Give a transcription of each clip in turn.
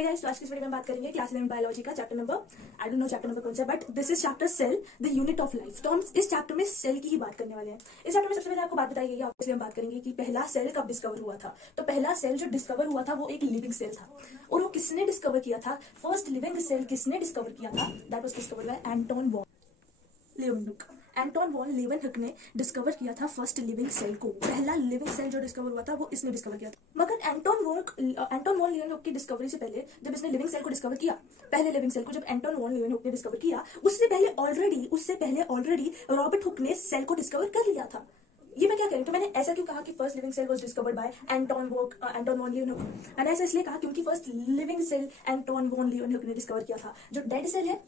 हे guys, तो आज की इस वीडियो में बात करेंगे क्लास 11 बायोलॉजी का chapter number, I don't know chapter number कौन सा, but this is chapter cell the unit of life. तो हम इस चैप्टर में सेल की ही बात करने वाले हैं। इस चैप्टर में सबसे पहले आपको बात बताई गई, इसलिए हम बात करेंगे कि पहला सेल कब डिस्कवर हुआ था। तो पहला सेल जो डिस्कवर हुआ था वो एक लिविंग सेल था, और वो किसने डिस्कवर किया था? फर्स्ट लिविंग सेल किसने डिस्कवर किया था? That was discovered by Anton von Leeuwenhoek. Anton von Leeuwenhoek ने डिस्कवर किया था फर्स्ट लिविंग सेल को। पहला लिविंग सेल जो डिस्कवर हुआ था वो इसने डिस्कवर किया था। मगर एंटोन वॉन लीवेनहुक की डिस्कवरी से पहले, जब इसने लिविंग सेल को डिस्कवर किया, पहले लिविंग सेल को जब एंटोन वॉन लीवेनहुक ने डिस्कवर किया, उससे पहले ऑलरेडी रॉबर्ट हुक ने सेल को डिस्कवर कर लिया था। ये मैं क्या कह रही हूँ, तो मैंने ऐसा क्यों कहा कि first living cell was discovered by Anton von Leeuwenhoek? मैंने ऐसा इसलिए कहा क्योंकि first living cell Anton von Leeuwenhoek ने डिस्कवर किया था। जो डेड सेल है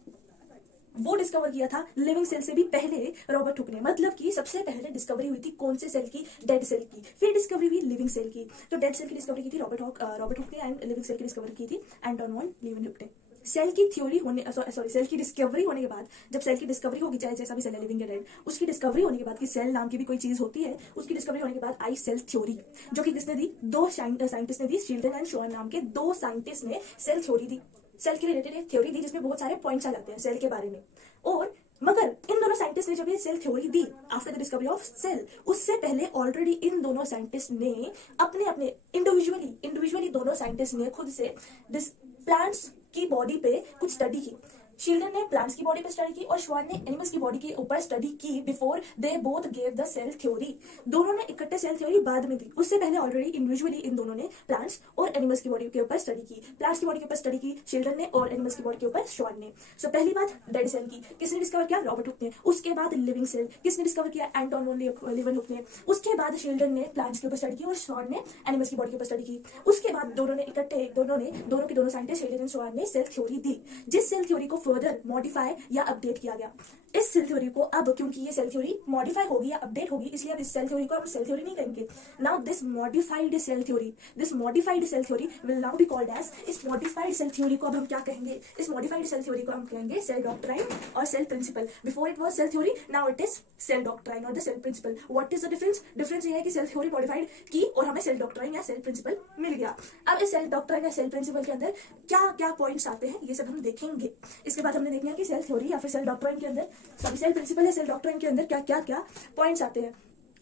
वो डिस्कवर किया था लिविंग सेल से भी पहले रॉबर्ट हुक ने। मतलब कि सबसे पहले डिस्कवरी हुई थी कौन से सेल की? डेड सेल की। फिर डिस्कवरी हुई लिविंग सेल की। तो डेड सेल की डिस्कवरी की थी रॉबर्ट हुक ने, एंड लिविंग सेल की डिस्कवरी की थी एंटोन वॉन लीवेनहुक ने। सेल की डिस्कवरी होने के बाद, जब सेल की डिस्कवरी होगी, चाहे जैसा भी सेल है, लिविंग या डेड, उसकी डिस्कवरी होने के बाद कि सेल नाम की भी कोई चीज होती है, उसकी डिस्कवरी होने के बाद आई सेल थ्योरी, जो कि किसने दी? दो साइंटिस्ट ने दी, शील्डन एंड शॉन नाम के दो साइंटिस्ट ने सेल थ्योरी दी। सेल के रिलेटेड एक थ्योरी दी जिसमें बहुत सारे पॉइंट्स आ जाते हैं सेल के बारे में। और मगर इन दोनों साइंटिस्ट ने जब ये सेल थ्योरी दी after the discovery of cell, उससे पहले ऑलरेडी इन दोनों साइंटिस्ट ने अपने इंडिविजुअली दोनों साइंटिस्ट ने खुद से प्लांट्स की बॉडी पे कुछ स्टडी की। शील्डन ने प्लांट्स की बॉडी पे स्टडी की और श्वान ने एनिमल्स की बॉडी के ऊपर स्टडी की before they both gave the cell theory. दोनों ने इकट्ठे सेल थ्योरी बाद में दी, उससे पहले ऑलरेडी इंडिविजुअली इन दोनों ने प्लांट्स और एनिमल्स की बॉडी के ऊपर स्टडी की। प्लांट्स की बॉडी के ऊपर स्टडी की शील्डन ने और एनिमल्स की बॉडी के ऊपर श्वान ने। सो पहली बात डेड सेल की किसने डिस्कवर किया? रॉबर्ट हुक ने। उसके बाद लिविंग सेल किसने डिस्कवर किया? एंटोन वॉन लीवेनहुक ने। उसके बाद शील्डन ने प्लांट्स के ऊपर स्टडी की और श्वान ने एनिमल्स की बॉडी के ऊपर स्टडी की। उसके बाद दोनों के दोनों साइंटिस्ट शील्डन एंड श्वान ने सेल थ्योरी दी, जिस सेल थ्योरी को फर्दर मॉडिफाई या अपडेट किया गया। इस सेल थ्योरी को अब, क्योंकि ये सेल थ्योरी मॉडिफाई होगी या अपडेट होगी, इसलिए अब इस सेल थ्योरी को हम सेल थ्योरी नहीं कहेंगे। Now this modified cell theory will now be called as, इस मॉडिफाइड सेल थ्योरी को अब हम क्या कहेंगे? इस मॉडिफाइड सेल थ्योरी को हम कहेंगे सेल डॉक्ट्राइन और cell principle. Before it was cell theory, now it is cell doctrine और the cell principle. What is the difference? Difference ये है कि सेल थ्योरी मॉडिफाइड की और हमें सेल डॉक्ट्राइन या सेल प्रिंसिपल मिल गया। अब इस सेल डॉक्ट्राइन या सेल प्रिंसिपल के अंदर क्या क्या पॉइंट्स आते हैं, ये सब हम देखेंगे। इसके बाद हमने देखना कि सेल थ्योरी या फिर सेल डॉक्ट्राइन के अंदर, सेल प्रिंसिपल या सेल डॉक्ट्राइन के अंदर क्या पॉइंट्स आते हैं।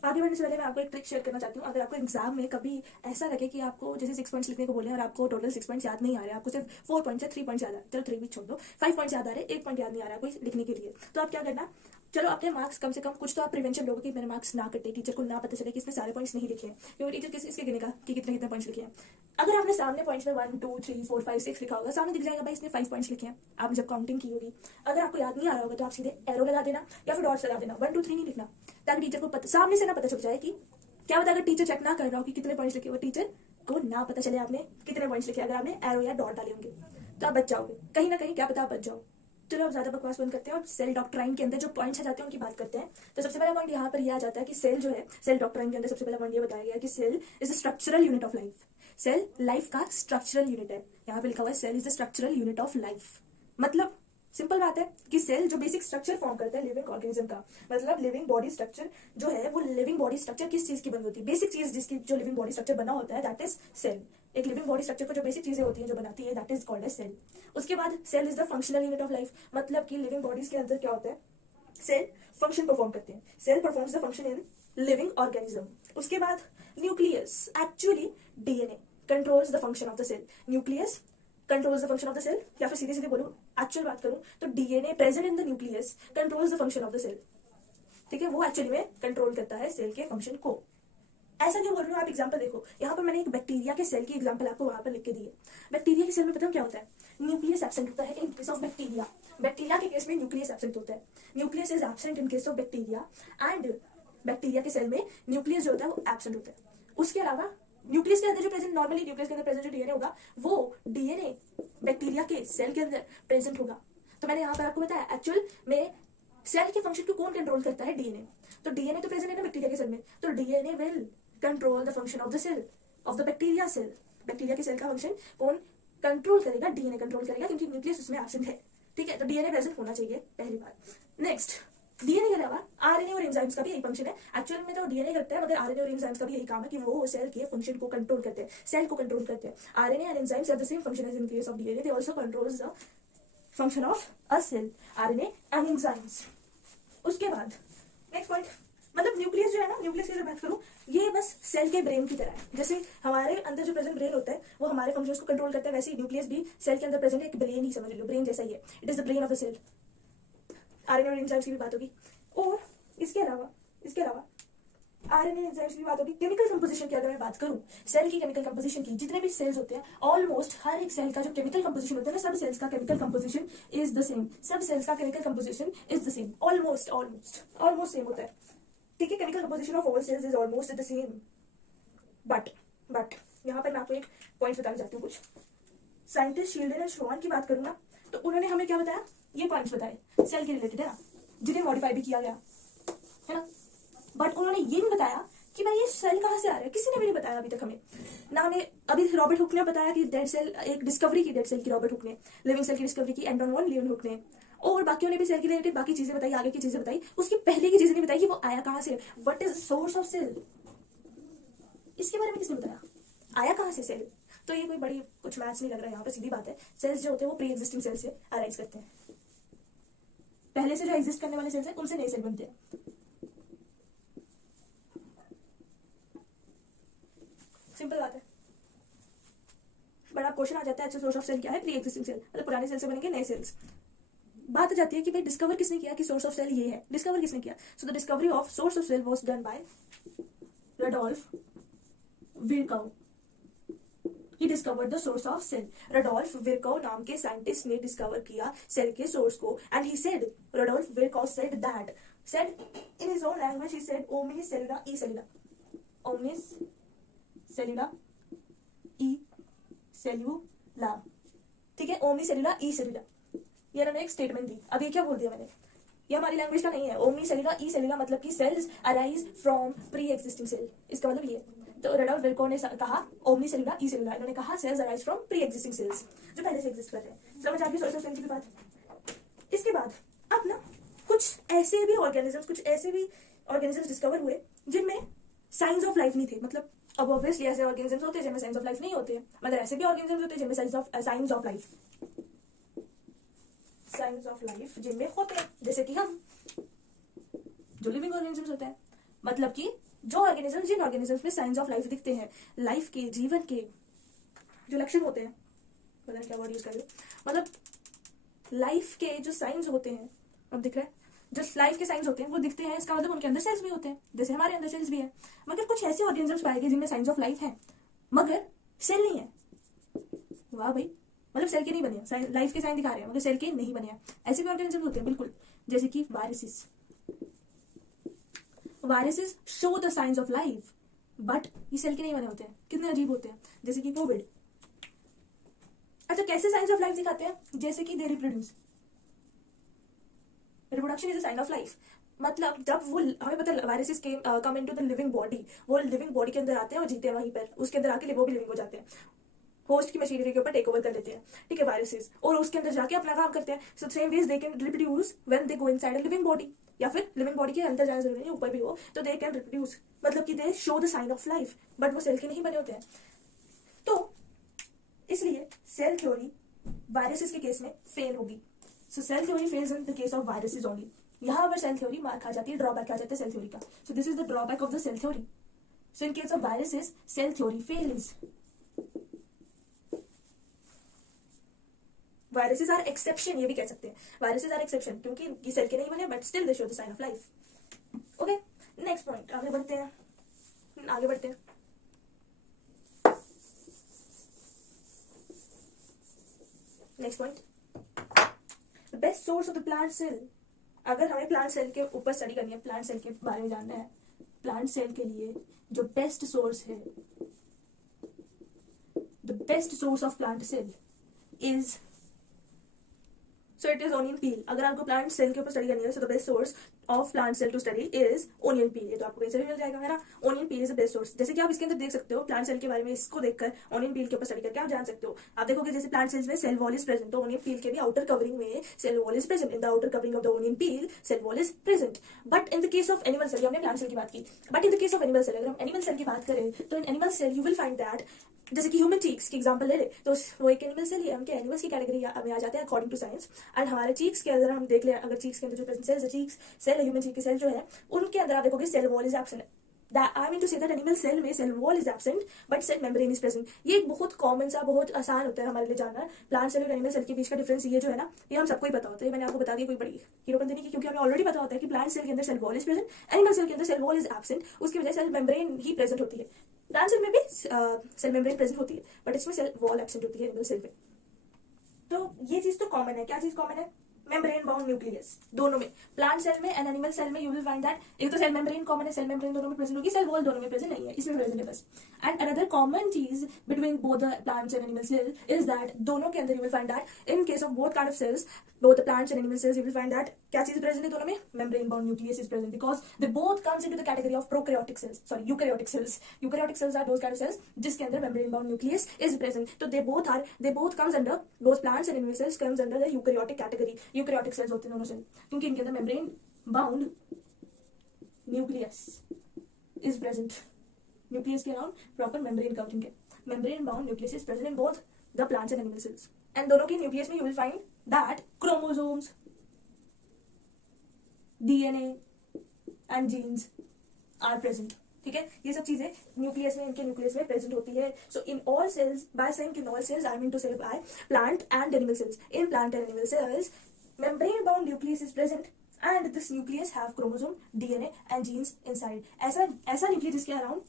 आगे बढ़ने से पहले मैं आपको एक ट्रिक शेयर करना चाहती हूँ। अगर आपको एग्जाम में कभी ऐसा लगे कि आपको जैसे 6 पॉइंट्स लिखने को बोले और आपको टोटल 6 पॉइंट्स याद नहीं आ रहे, आपको सिर्फ 4 पॉइंट्स या 3 पॉइंट्स याद आ रहे, चलो 3 भी छोड़ दो, 5 पॉइंट्स याद आ रहे, 1 पॉइंट याद नहीं आ रहा कोई लिखने के लिए, तो आप क्या करना, चलो अपने मार्क्स कम से कम कुछ तो आप प्रिवेंशन लोगे कि मेरे मार्क्स ना कटे, टीचर को ना पता चले कि इसने सारे पॉइंट्स नहीं लिखे हैं, क्योंकि टीचर इसके गिनेगा कि कितने पॉइंट्स लिखे हैं। अगर आपने सामने पॉइंट्स में 1 2 3 4 5 6 लिखा होगा, सामने दिख जाएगा भाई इसने 5 पॉइंट्स लिखे हैं, आपने जब काउंटिंग की होगी। अगर आपको याद नहीं आ रहा होगा तो आप सीधे एरो लगा देना या फिर डॉट्स लगा देना, 1 2 3 नहीं लिखना, ताकि टीचर को सामने से ना पता चल जाए कि, क्या पता अगर टीचर चेक ना कर रहा हो कि कितने पॉइंट्स लिखे हुए, टीचर को ना पता चले आपने कितने पॉइंट्स लिखे, अगर आपने एरो या डॉट डाले होंगे तो आप बच जाओगे, कहीं ना कहीं क्या पता आप बच जाओ। चलो अब ज्यादा बकवास बंद करते हैं और सेल डॉक्ट्राइन के अंदर जो पॉइंट्स आ जाते हैं उनकी बात करते हैं। तो सबसे पहला पॉइंट यहाँ पर यह आ जाता है कि सेल जो है, सेल डॉक्ट्राइन के अंदर सबसे पहला पॉइंट ये बताया गया कि cell is the structural unit of life. Cell life का स्ट्रक्चरल यूनिट है, यहाँ पे लिखा हुआ है cell is the structural unit of life. मतलब सिंपल बात है कि सेल जो बेसिक स्ट्रक्चर फॉर्म करता है लिविंग ऑर्गेनिज्म का, मतलब लिविंग बॉडी स्ट्रक्चर जो है, वो लिविंग बॉडी स्ट्रक्चर किस चीज की बनी होती है? बेसिक चीज जिसकी जो लिविंग बॉडी स्ट्रक्चर बना होता है, दैट इज सेल। एक लिविंग बॉडी स्ट्रक्चर को जो बेसिक चीजें होती हैं जो बनाती है, that is called as cell. उसके बाद cell is the functional unit of life, मतलब कि लिविंग बॉडीज के अंदर क्या होता है, सेल फंक्शन परफॉर्म करते हैं। Cell performs the function in living organism. उसके बाद nucleus, actually DNA controls the function of the cell. Nucleus controls the function of the cell, या फिर सीधे सीधे बोलूं, एक्चुअल बात करूं तो DNA present in the nucleus controls the function of the cell. ठीक है, वो एक्चुअली में कंट्रोल करता है सेल के फंक्शन को। ऐसा क्यों बोल रही हूँ, आप एग्जांपल देखो, यहाँ पर मैंने एक बैक्टीरिया के सेल की एग्जांपल आपको वहां पर लिख के दी है। बैक्टीरिया के सेल में पता है क्या होता है? न्यूक्लियस एब्सेंट होता है इन केस ऑफ बैक्टीरिया। बैक्टीरिया के केस में न्यूक्लियस एब्सेंट होता है, nucleus is absent in case of bacteria, and bacteria के सेल में न्यूक्लियस जो होता है वो एब्सेंट होता है। उसके अलावा न्यूक्लियस के अंदर जो प्रेजेंट, नॉर्मली न्यूक्लियस के अंदर प्रेजेंट जो डीएनए होगा, वो डीएनए बैक्टीरिया के सेल के अंदर प्रेजेंट होगा। तो मैंने यहाँ पर आपको बताया एक्चुअल में सेल के फंक्शन को कौन कंट्रोल करता है? डीएनए। तो डीएनए तो प्रेजेंट है ना बैक्टीरिया के सेल में, तो DNA will control the function of the cell, of the bacteria cell. Bacteria के सेल का फंक्शन कौन कंट्रोल करेगा? डीएनए कंट्रोल करेगा, क्योंकि न्यूक्लियस उसमें एब्सेंट है। ठीक है, तो डीएनए प्रेजेंट होना चाहिए, पहली बात। नेक्स्ट डीएनए के अलावा आरएनए और एंजाइम्स का भी यही फंक्शन है। एक्चुअल में तो डीएनए करता है, मगर आरएनए और एंजाइम्स का भी यही काम है कि वो सेल के फंक्शन को कंट्रोल करते हैं, सेल को कंट्रोल करते हैं। RNA and enzymes have the same function as in case of DNA, they also controls the function of a cell, RNA and enzymes. उसके बाद नेक्स्ट पॉइंट, मतलब न्यूक्लियस जो है ना, न्यूक्लियस की अगर बात करूं, ये बस सेल के ब्रेन की तरह है। जैसे हमारे अंदर जो प्रेजेंट ब्रेन होता है वो हमारे फंक्शंस को कंट्रोल करता है, वैसे ही न्यूक्लियस भी सेल के अंदर प्रेजेंट एक ब्रेन ही समझ लो, ब्रेन जैसा ही है। It is the brain of the cell. RNA और एंजाइम्स की भी बात होगी, और इसके अलावा आरएनए एंजाइम्स की बात होगी। केमिकल कंपोजिशन की अगर मैं बात करूं, सेल की केमिकल कंपोजिशन की, जितने भी सेल्स होते हैं ऑलमोस्ट हर एक सेल का जो केमिकल कंपोजिशन होता है ना, सब सेल्स का chemical composition is the same, सब सेल्स का chemical composition is the same, almost same होता है। ठीक है, chemical composition of all cells is almost the same. But यहाँ पर मैं आपको एक पॉइंट बताना चाहती हूँ। कुछ साइंटिस्ट शील्डन एंड श्रोन की बात करूँ ना, तो उन्होंने हमें क्या बताया, ये पॉइंट्स बताए सेल के रिलेटेड है ना, जिन्हें मॉडिफाई भी किया गया है ना। बट उन्होंने ये नहीं बताया कि भाई ये सेल कहाँ से आ रहा है, किसी ने भी नहीं बताया अभी तक हमें ना। हमें अभी रॉबर्ट हुक ने बताया कि डेड सेल, एक डिस्कवरी की डेड सेल की रॉबर्ट हुक ने, लिविंग सेल की डिस्कवरी की एंटन वॉन लीeuwenhoek ने, और बाकियों ने भी सेल के रिलेटेड बाकी चीजें बताई, आगे की चीजें बताई। उसकी पहले की चीजें नहीं बताई कि वो आया कहाँ से, what is source of cell, इसके बारे में किसने बताया, आया कहाँ से सेल। तो ये कोई बड़ी कुछ मैथ्स नहीं लग रहा है यहाँ पे, सीधी बात है। सेल्स जो होते हैं वो प्री एग्जिस्टिंग सेल से अराइज करते हैं, पहले से जो एग्जिस्ट करने वाले सेल्स हैं उनसे नए सेल बनते हैं। सिंपल बात है। बड़ा क्वेश्चन आ जाता है, अच्छा सोर्स ऑफ सेल क्या है, प्री एग्जिस्टिंग सेल, मतलब पुराने सेल से बनेंगे नए सेल्स। बात आ जाती है कि भाई डिस्कवर किसने किया कि सोर्स ऑफ सेल ये है, डिस्कवर किसने किया। So the discovery of source of cell was done by Rudolf Virchow. He discovered the source of cell. Rudolf Virchow नाम के साइंटिस्ट ने डिस्कवर किया सेल के सोर्स को, and he said, Rudolf Virchow said that, said in his own language, he said omnis cellula e cellula, omnis cellula e cellula. ठीक है, omni सेलुला e सेलुला, ये इन्होंने एक स्टेटमेंट दी। अब ये क्या बोल दिया मैंने, ये हमारी लैंग्वेज का नहीं है। ओमनी सेलुला ई सेलुला मतलब कि cells arise from pre existing cell, इसका मतलब ये। तो रडोल्फ विर्कोव ने कहा ओमनी सेलुला ई सेलुला, इन्होंने कहा cells arise from pre existing cells, जो पहले से एग्जिस्ट कर रहे हैं। समझ आ गई सोर्स ऑफ सेल की बात। इसके बाद अब ना कुछ ऐसे भी ऑर्गेनिजम्स डिस्कवर हुए जिनमें साइंस ऑफ लाइफ नहीं थे। मतलब अब ऑब्वियसली ऐसे ऑर्गेनिजम्स होते हैं जिनमें साइंस ऑफ लाइफ नहीं होते हैं, मगर ऐसे भी ऑर्गेनिजम्स होते हैं जिनमें साइंस ऑफ लाइफ जिनमें होते हैं, जैसे कि हम जो लिविंग ऑर्गेनिजम्स होते हैं। मतलब कि जिन ऑर्गेनिजम्स में साइंस ऑफ लाइफ दिखते हैं, लाइफ के, जीवन के जो लक्षण होते हैं, पता नहीं क्या वर्ड यूज कर रही हूँ, मतलब लाइफ के जो साइंस होते हैं, अब दिख रहा है, जो लाइफ के साइंस होते हैं वो दिखते हैं, इसका मतलब उनके अंदर सेल्स भी होते हैं, जैसे हमारे अंदर सेल्स भी है। मगर कुछ ऐसे ऑर्गेनिजम्स पाए गए जिनमें साइंस ऑफ लाइफ है मगर सेल नहीं है। वाह भाई, मतलब सेल के नहीं बने, लाइफ के साइन दिखा रहे हैं मगर सेल के नहीं बने हैं। ऐसे भी ऑर्गेनिजम्स होते हैं बिल्कुल, जैसे कि viruses show the science of life but ये सेल के नहीं बने होते हैं। कितने अजीब होते हैं, जैसे कि कोविड। अच्छा, कैसे साइंस ऑफ लाइफ दिखाते हैं, जैसे कि they reproduce, reproduction is a sign of life. मतलब जब वो, हमें पता है viruses come into the living body, वो लिविंग बॉडी के अंदर आते हैं और जीते हैं वहीं पर, उसके अंदर आके वो भी लिविंग हो जाते हैं, होस्ट की मशीनरी के ऊपर टेक ओवर कर लेते हैं। ठीक है, वायरसेस, और उसके अंदर जाके अपना काम करते हैं। So same veg they can reproduce when they go inside a living body, या फिर लिविंग बॉडी के अंदर जाना जरूरी नहीं, ऊपर भी हो तो दे कैन रिप्रोड्यूस, मतलब कि they show the sign of life, but वो सेल के नहीं बने होते हैं। तो इसलिए सेल थ्योरी वायरसेस के केस में फेल होगी। So cell theory fails in the case of viruses only. यहाँ पर सेल थ्योरी मार खा जाती है, ड्रॉबैक खा जाता है सेल थ्योरी का। So this is the drawback of the cell theory. So in case of viruses cell theory fails. Viruses are exception, ये भी कह सकते हैं, वायरसेस आर एक्सेप्शन, क्योंकि ये सेल के नहीं बने but still they show the sign of life. Okay, next point, आगे बढ़ते हैं। Next point, best source of the plant cell. अगर हमें प्लांट सेल के ऊपर स्टडी करनी है, प्लांट सेल के बारे में जानना है, प्लांट सेल के लिए जो बेस्ट सोर्स है, the best source of plant cell is so it is onion peel. अगर आपको प्लांट सेल के ऊपर स्टडी करनी है, so the best source of plant cell to study is onion peel. ये तो आपको कहीं से भी मिल जाएगा, है ना। Onion peel is the best source. जैसे कि आप इसके अंदर देख सकते हो प्लांट सेल के बारे में, इसको देखकर ओनियन पील के ऊपर स्टडी करके आप जान सकते हो। आप देखोगे जैसे प्लांट सेल्स में सेल वॉल इज प्रेजेंट, तो ओनियन पील के भी आउटर कवरिंग में cell wall is present. In the outer covering of the onion peel cell wall is present. But in the case of animal cell, हमने plant cell की बात की, but in the case of animal cell, अगर हम animal cell की बात करें तो in animal cell you will find that, जैसे कि ह्यूमन चीक्स की एग्जांपल ले ले, तो वो एक एनिमल सेल ही, हम के एनिमल्स की कैटेगरी में आ जाते हैं अकॉर्डिंग टू साइंस। एंड हमारे चीक्स के अंदर हम देख ले, अगर चीक्स के अंदर जो प्रेजेंट सेल्स है, चीक्स सेल, ह्यूमन चीक की सेल जो है, उनके अंदर आप देखोगे cell wall is absent. I mean to say that animal cell में cell wall is absent but cell membrane is present. ये एक बहुत कॉमन सा, बहुत आसान होता है हमारे लिए जानना। प्लांट सेल और एनिमल सेल के बीच का डिफरेंस ये जो है ना, ये हम सबको ही पता होता है। मैंने आपको बता दिया, कोई बड़ी हीरोपन नहीं की, क्योंकि हमें ऑलरेडी पता होता है कि प्लांट सेल के अंदर cell wall is present, animal cell के अंदर सेल वॉल इज एब्सेंट। उसकी वजह सेल मेम्ब्रेन ही प्रेजेंट होती है। प्लांट सेल में भी सेल मेम्ब्रेन प्रेजेंट होती है, बट इसमें सेल वॉल एब्सेंट होती है एनिमल सेल में। तो ये चीज तो कॉमन है। क्या चीज कॉमन है? Membrane bound nucleus. दोनों में, प्लांट सेल में एंड एनिमल सेल में, यू विल फाइंड दैट एक तो सेल मेम्ब्रेन कॉमन है, सेल मेम्ब्रेन दोनों में प्रेजेंट होगी, सेल वॉल दोनों में प्रेजेंट नहीं है, इसमें प्रेजेंट है बस। एंड अनदर कॉमन चीज between both the plants and animal cell is that दोनों के अंदर you will find that in case of both kind of cells, both the plants and animal cells, you will find that क्या चीज present है दोनों में? membrane bound nucleus is present because they both comes into the category of prokaryotic cells, sorry eukaryotic cells. Eukaryotic cells are those kind of cells जिसके अंदर membrane bound nucleus is present. तो they both comes under, those plants and animal cells comes under the eukaryotic category. eukaryotic cells होते हैं दोनों cell, क्योंकि इनके अंदर membrane bound nucleus is present. nucleus के अराउंड proper membrane covering है। membrane bound nucleus is present in both the plants and animal cells. And दोनों की न्यूक्लियस में you will find that chromosomes, DNA and genes are present. ठीक है, ये सब चीजें न्यूक्लियस में, इनके न्यूक्लियस में प्रेजेंट होती है। So in all cells, by saying in all cells, I mean to say by plant and animal cells, in plant and animal cells membrane bound nucleus is present and this nucleus have chromosome, DNA and genes inside. ऐसा nucleus जिसके around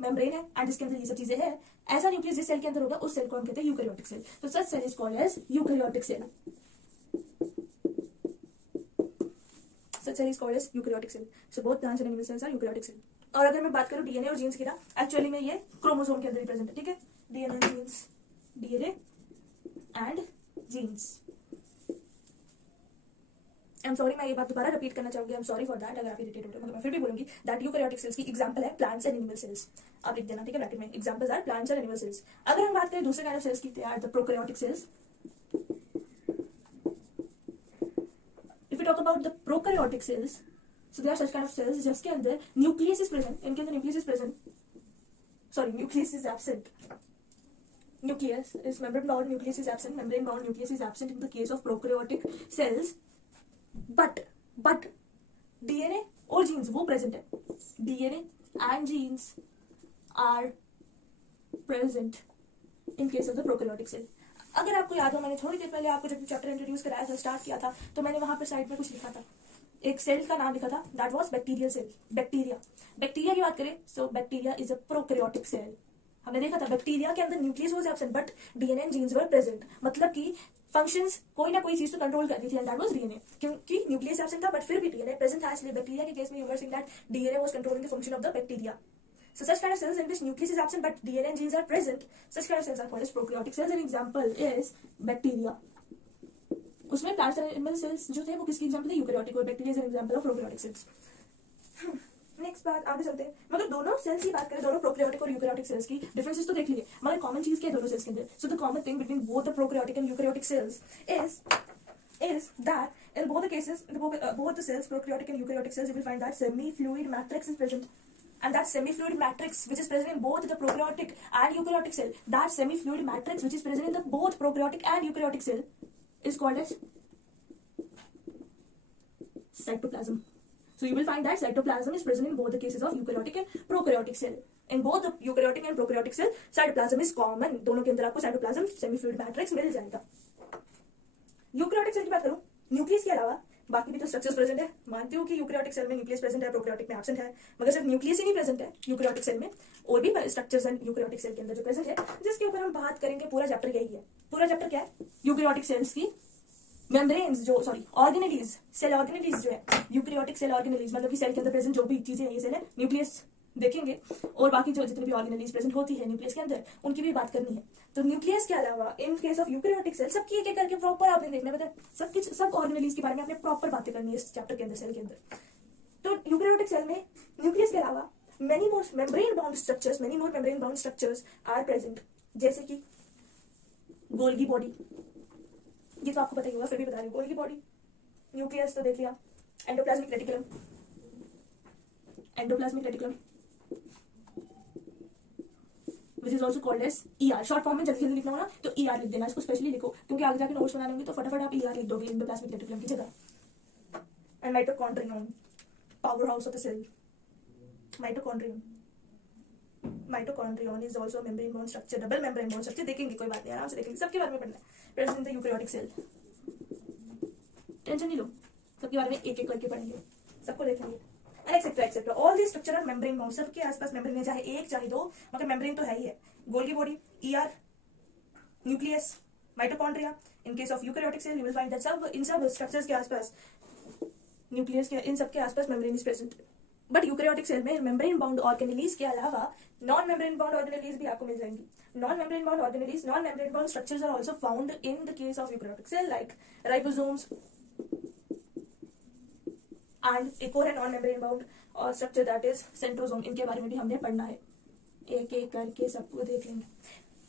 membrane है and जिसके अंदर ये सब चीजें हैं, ऐसा न्यूक्लियस जिस सेल के अंदर होगा उस सेल को हम कहते हैं यूकैरियोटिक सेल। तो such cell is called as eukaryotic cell. Such cell is called as eukaryotic cell. So both plants and animal cells are eukaryotic cell. और अगर मैं बात करूं डीएनए और जीन्स की ना, एक्चुअली में ये क्रोमोसोम के अंदर ही प्रेजेंट है। ठीक है, DNA and genes, DNA and genes. I am sorry, मैं ये बात दोबारा रिपीट करना चाहूंगी, I am sorry for that अगर आप इरिटेट हो रहे हो, मगर मैं फिर भी बोलूंगी दैट यूकैरियोटिक सेल्स की एग्जांपल है प्लांट्स एंड एनिमल सेल्स। आप लिख देना, ठीक है, ब्रैकेट में, examples are plants and animal cells. अगर हम बात करें दूसरे काइंड ऑफ सेल्स की, they are the prokaryotic cells. If you talk about the prokaryotic cells, so they are such kind of cells जिसके अंदर न्यूक्लियस इज प्रेजेंट, इनके अंदर nucleus is present, sorry nucleus is absent, nucleus is membrane bound nucleus is absent, membrane bound nucleus is absent in the case of prokaryotic cells, but DNA और genes वो present है, DNA and genes are present in case of the prokaryotic cell. अगर आपको याद हो, मैंने थोड़ी देर पहले आपको जब चैप्टर इंट्रोड्यूस कराया था, स्टार्ट किया था, तो मैंने वहां पर साइड में कुछ लिखा था, एक सेल का नाम लिखा था, that was bacterial cell. Bacteria की बात करें, so bacteria is a prokaryotic cell. हमने देखा था बैक्टीरिया के अंदर nucleus was absent but DNA and genes were present, मतलब कि फंक्शंस कोई ना कोई चीज तो कंट्रोल करती थी, एंड दैट वाज डीएनए। क्योंकि न्यूक्लियस एब्सेंट था बट फिर भी डीएनए प्रेजेंट था, इसलिए बैक्टीरिया के केस में you were seeing that DNA was controlling the function of the bacteria. So such kind of cells in which nucleus is absent but DNA and genes are present, such kind of cells are called as prokaryotic cells. An example is bacteria. उसमें plants and animal cells जो थे वो किसकी example है? Eukaryotic. और bacteria is an example of prokaryotic cells. Next बात आगे चलते हैं। मगर दोनों सेल्स की बात करें, दोनों प्रोकैरियोटिक और यूकैरियोटिक सेल्स की डिफरेंसेस तो देख लिए, मगर कॉमन चीज क्या है दोनों सेल्स के अंदर? So the common thing between both the prokaryotic and eukaryotic cells is that in both the cases, both the cells, prokaryotic and eukaryotic cells, you will find that semi-fluid matrix is present. And that semi-fluid matrix which is present in both the prokaryotic and eukaryotic cell, that semi-fluid matrix which is present in the both prokaryotic and eukaryotic cell is called as cytoplasm. So you will find that cytoplasm is present in both the cases of eukaryotic and prokaryotic cell. In both the eukaryotic and prokaryotic cell, cytoplasm is common. दोनों के अंदर आपको cytoplasm semi-fluid matrix मिल जाएगा। Eukaryotic cell की बात करूं, nucleus के अलावा बाकी भी तो स्ट्रक्चर्स प्रेजेंट है। मानती हूँ कि यूकैरियोटिक सेल में न्यूक्लियस प्रेजेंट है, प्रोकैरियोटिक में एब्सेंट है, मगर सिर्फ न्यूक्लियस ही नहीं प्रेजेंट है यूकैरियोटिक सेल में, और भी स्ट्रक्चर्स हैं यूकैरियोटिक सेल के अंदर जो प्रेजेंट है, जिसके ऊपर हम बात करेंगे। पूरा चैप्टर यही है। पूरा चैप्टर क्या है? यूकैरियोटिक सेल्स की मेम्ब्रेन्स, जो सॉरी ऑर्गेनेलीज, सेल ऑर्गेनेलीज जो है, यूकैरियोटिक सेल ऑर्गेनेलीज मतलब कि सेल के अंदर प्रेजेंट जो भी चीजें हैं, ये सेल है, न्यूक्लियस, देखेंगे, और बाकी जो जितनी भी ऑर्गेनेलीज प्रेजेंट होती है न्यूक्लियस के अंदर उनकी भी बात करनी है। तो न्यूक्लियस के अलावा in case of eukaryotic cell सबकी एक एक करके प्रॉपर आपने देखना है, सबकी सब ऑर्गेनेलीज के बारे में आपने प्रॉपर बातें करनी है इस चैप्टर के अंदर, सेल के अंदर। तो यूकैरियोटिक सेल में न्यूक्लियस के अलावा many more membrane bound structures are present, जैसे कि गोल्गी बॉडी, ये तो आपको पता ही होगा, फिर भी बता रही हूँ। गोल्गी बॉडी, न्यूक्लियस तो देख लिया, endoplasmic reticulum which is also called as ER, short form में जल्दी जल्दी लिखना हो ना तो ER लिख देना, इसको स्पेशली लिखो क्योंकि आगे जाके नोट्स बनाने होंगे तो फटाफट आप ER लिख दोगे एंडोप्लाज्मिक रेटिकुलम की जगह। And mitochondrion, power house of the cell, mitochondrion is also membrane bound structure, double membrane bound structure, देखेंगे कोई बात नहीं, आराम से देखेंगे, सबके बारे में पढ़ना है। Present in the eukaryotic cell, tension नहीं लो, सबके बारे में एक एक करके पढ़ेंगे, सबको देखेंगे, etcetera. All the structure are membrane bound, सबके आसपास मेम्ब्रेन है, चाहे एक चाहे दो, मगर मेम्ब्रेन तो है ही है। Golgi body, ER, nucleus, mitochondria. In case of eukaryotic cell you will find that इन सब स्ट्रक्चर्स के आसपास, न्यूक्लियस के इन सब के आसपास membrane is present. But eukaryotic cell में मेम्ब्रेन बाउंड ऑर्गेनेलीज के अलावा नॉन मेम्ब्रेन बाउंड ऑर्गेनेलीज भी आपको मिल जाएंगी। Non membrane bound structures are also found in the case of eukaryotic cell like ribosomes, and एक और है नॉन मेम्ब्रेन बाउंड और स्ट्रक्चर दैट इज सेंट्रोसोम, इनके बारे में भी हमने पढ़ना है, एक एक करके सबको देख लेंगे।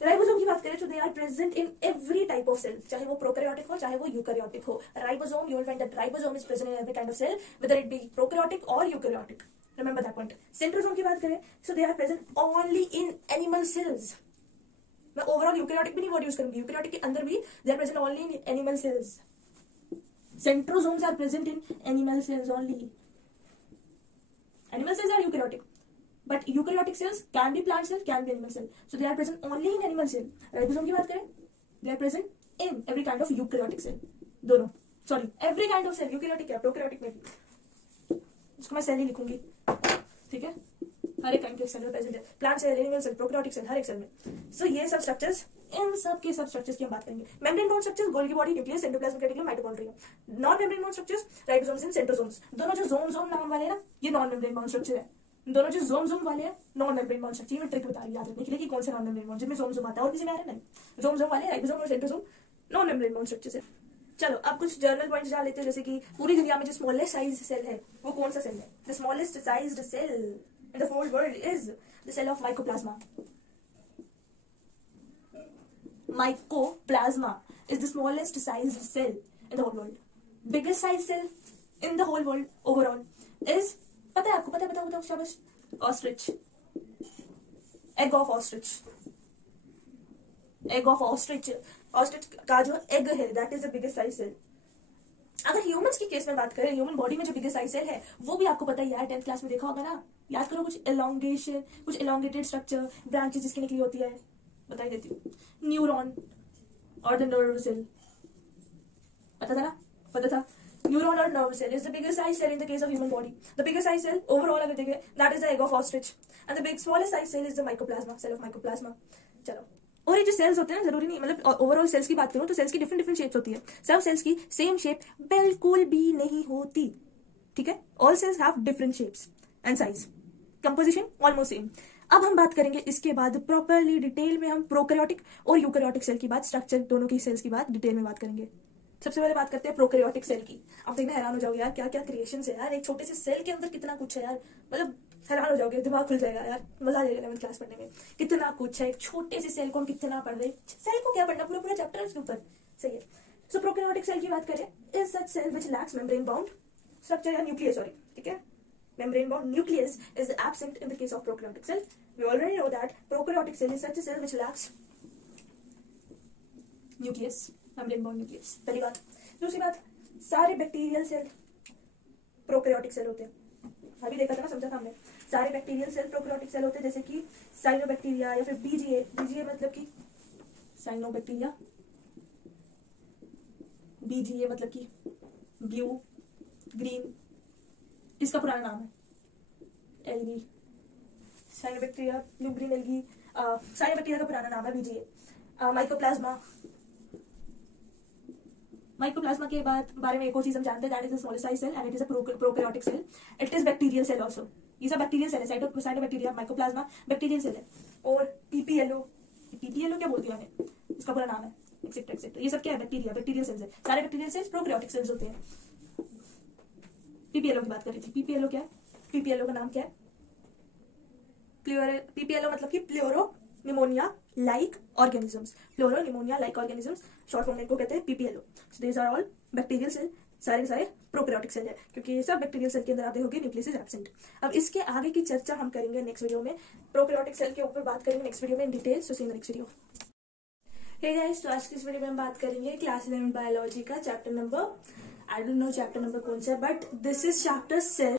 राइबोसोम की बात करें तो they are present in every type of cell, चाहे वो प्रोकैरियोटिक हो चाहे वो यूकैरियोटिक हो। Ribosome, you will find that ribosome is present in every kind of cell whether it be prokaryotic और eukaryotic, remember that point. Centrosome की बात करें so they are present only in animal cells, मैं overall eukaryotic भी नहीं word use करूंगी, eukaryotic के अंदर भी they are present only in animal sales. Centrosomes are present in animal cells only. Animal cells are eukaryotic, but eukaryotic cells can be plant cell, can be animal cell. So they are present only in animal cell. Ribosome की बात करें, they are present in every kind of eukaryotic cell. दोनों, sorry, every kind of cell, eukaryotic है, prokaryotic में भी। इसको मैं cell ही लिखूंगी, ठीक है? हर एक काइंड के सेल में प्रेजेंट है, plant cell, animal cell, prokaryotic cell, हर एक सेल में। सो ये सब स्ट्रक्चर्स, इन सब के सब स्ट्रक्चर्स की हम बात करेंगे। Membrane bound structures, Golgi body, nucleus, endoplasmic reticulum, mitochondria. Non membrane bound structures, ribosomes and centrosomes. दोनों जो जोम नाम वाले ना, ये नॉन मेम्ब्रेन बाउंड स्ट्रक्चर है। दोनों जो जोम वाले हैं नॉन मेम्ब्रेन बाउंड स्ट्रक्चर। मैं ट्रिक बता रही हूं याद रखने के लिए कि कौन से नॉन मेम्ब्रेन बाउंड, जिनमें जोम आता है और किसी में आ रहा नहीं। जोम वाले राइबोसोम और centrosome non membrane bound structure है। चलो अब कुछ जर्नल पॉइंट्स डाल लेते हैं, जैसे कि पूरी दुनिया में जो स्मॉलेस्ट साइज सेल है वो कौन सा सेल है? The smallest sized cell in the whole world is the cell of mycoplasma. Mycoplasma is the smallest sized cell in the whole world. Biggest sized cell in the whole world overall is, पता है आपको? बताओ शाबाश। Ostrich. Egg of ostrich. Egg of ostrich. Ostrich का जो egg है that is the biggest sized cell. अगर humans की केस में बात करें, ह्यूमन बॉडी में जो बिगेस्ट साइज सेल है वो भी आपको पता ही है, 10th क्लास में देखा होगा ना। याद करो, कुछ एलोंगेशन, कुछ एलोंगेटेड स्ट्रक्चर, ब्रांचेस जिसकी निकली होती है, बता ही देती हूँ। न्यूरॉन और द नर्व सेल, पता था ना? पता था। न्यूरॉन और nerve cell is the biggest size cell in the case of human body. The biggest size cell overall अगर देखें that is the egg of ostrich and the big smallest size cell is the mycoplasma, cell of mycoplasma. चलो, और ये जो sales होते हैं ना, जरूरी नहीं, मतलब ओवरऑल सेल्स की बात करूं तो सेल्स की डिफरेंट शेप्स होती है। सब सेल्स की सेम शेप बिल्कुल भी नहीं होती, ठीक है? All cells have different shapes and size, composition almost same. अब हम बात करेंगे इसके बाद प्रॉपरली डिटेल में, हम प्रोकैरियोटिक और यूकैरियोटिक सेल की बात, स्ट्रक्चर दोनों की सेल्स की बात डिटेल में बात करेंगे। सबसे पहले बात करते हैं प्रोकैरियोटिक सेल की। अब देखना हैरान हो जाओगे यार, क्या क्या क्रिएशन है यार, एक छोटे से सेल के अंदर कितना कुछ है यार, मतलब हैरान हो जाओगे, दिमाग खुल जाएगा यार, मजा आ जाएगा 11th क्लास पढ़ने में। कितना कुछ है, एक छोटे से सेल को हम कितना पढ़ रहे हैं, सेल को क्या पढ़ना, पूरा चैप्टर उसके ऊपर, सही है। सो प्रोकैरियोटिक सेल की बात करें, is such cell which lacks membrane bound structure या न्यूक्लियस, सॉरी, ठीक है? Membrane bound nucleus is absent in the case of prokaryotic cell. We already know that prokaryotic cell is such a cell which lacks nucleus, membrane bound nucleus. पहली बात। दूसरी बात, सारे bacterial cell prokaryotic cell होते हैं, अभी देखा था ना, समझा था हमने। सारे बैक्टीरियल सेल प्रोकैरियोटिक सेल होते हैं, जैसे कि साइनोबैक्टीरिया या फिर बीजीए। बीजीए मतलब कि साइनोबैक्टीरिया, बीजीए मतलब कि ब्लू ग्रीन, इसका पुराना नाम है algae. Cyanobacteria, blue green algae, cyanobacteria का पुराना नाम है बीजीए। माइकोप्लाज्मा, माइकोप्लाज्मा के बारे में एक और चीज हम जानते हैं, that is the smallest size cell and it is a prokaryotic cell. It is bacterial cell also, ये सब बैक्टीरियल सेल है, साइटोबैक्टीरिया, माइकोप्लाज्मा बैक्टीरियल सेल है। और पीपीएलओ क्या बोलती है मैंने, इसका पूरा नाम है, एक्सेट्रा एक्सेट्रा, ये सब क्या है, बैक्टीरियल सेल्स है। सारे बैक्टीरियल सेल्स प्रोकैरियोटिक सेल्स होते हैं। पीपीएलओ की बात कर रही थी। पीपीएलओ क्या है, पीपीएलओ का नाम क्या है, पीपीएलओ मतलब कि pleuropneumonia like organisms, pleuropneumonia like organisms, short form में इनको कहते हैं पीपीएलओ। So these are all bacterial cell, सारे के सारे प्रोकैरियोटिक सेल है, क्योंकि ये सब बैक्टीरियल सेल के अंदर आप देखोगे न्यूक्लियस इज एब्सेंट। अब इसके आगे की चर्चा हम करेंगे नेक्स्ट वीडियो में, प्रोकैरियोटिक सेल के ऊपर बात करेंगे नेक्स्ट वीडियो में in detail. So see in the next video. Hey guys, तो आज की इस वीडियो में हम बात करेंगे क्लास 11 बायोलॉजी का chapter number, I don't know chapter number कौन सा है, but this is chapter cell.